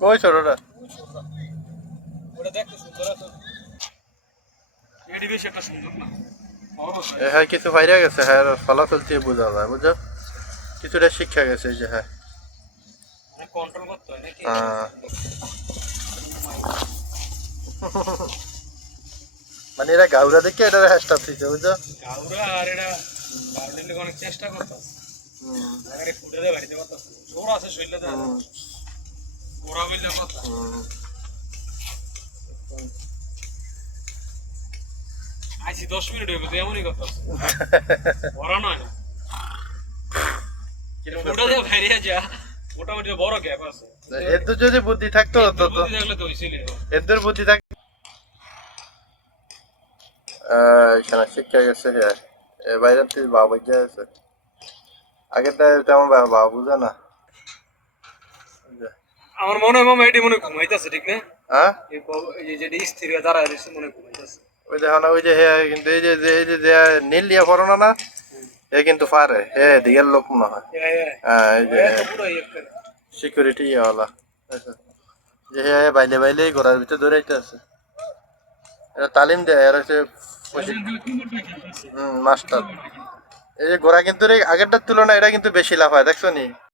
কই ছোটটা? ওটা দেখতে সুন্দর আছে। এডি বেশ একটা সুন্দর না। এ হ্যাঁ কিছু বাইরে গেছে, হ্যাঁ ফলাফল দিয়ে বোঝা যায়, বুঝছো? কিছুটা শিক্ষা গেছে এই যে, হ্যাঁ। মানে কন্ট্রোল করতে হয় নাকি? মানে এরা গাউরা দেখে এটা হ্যাশট্যাগ দিচ্ছে, বুঝছো? গাউরা আর এটা গার্ডেন অনেক চেষ্টা করতেছে। আরে ফুটে দে বাড়িতে করতেছে। জোর আছে শরীরে দে। গোড়া বইলে কথা। আইসি 10 মিনিট হয়ে গেছে এমনই করতেছে। বড় নয়। কিন্তু ওটা দিয়ে বাইরে যা। মোটামুটি বড় গ্যাপ আছে। এদের যদি বুদ্ধি থাকতো তো বুদ্ধি থাকলে তো হইছিল। এদের বুদ্ধি থাক এখানে শিক্ষা গেছে, হ্যাঁ। এ বাইরে থেকে বাবা গিয়েছে, আগেরটা তেমন বাবা বুঝে না। আমার মনে হয় মামা এটি মনে ঘুমাইতেছে ঠিক না? হ্যাঁ এই যে স্থির হয়ে দাঁড়ায় রয়েছে মনে ঘুমাইতেছে। ওই দেখো না, ওই যে হ্যাঁ, কিন্তু এই যে যে নীল দিয়া পড়ো না না, এ কিন্তু পারে, হ্যাঁ দিকের লোক মনে হয়। হ্যাঁ এই যে সিকিউরিটি ইয়েওয়ালা, যে হ্যাঁ বাইলে বাইলেই ঘোড়ার ভিতরে দৌড়াইতে আছে। এরা তালিম দেয়, এরা হচ্ছে মাস্টার। এই যে ঘোড়া কিন্তু আগেরটার তুলনায় এটা কিন্তু বেশি লাফায়, দেখছো নি?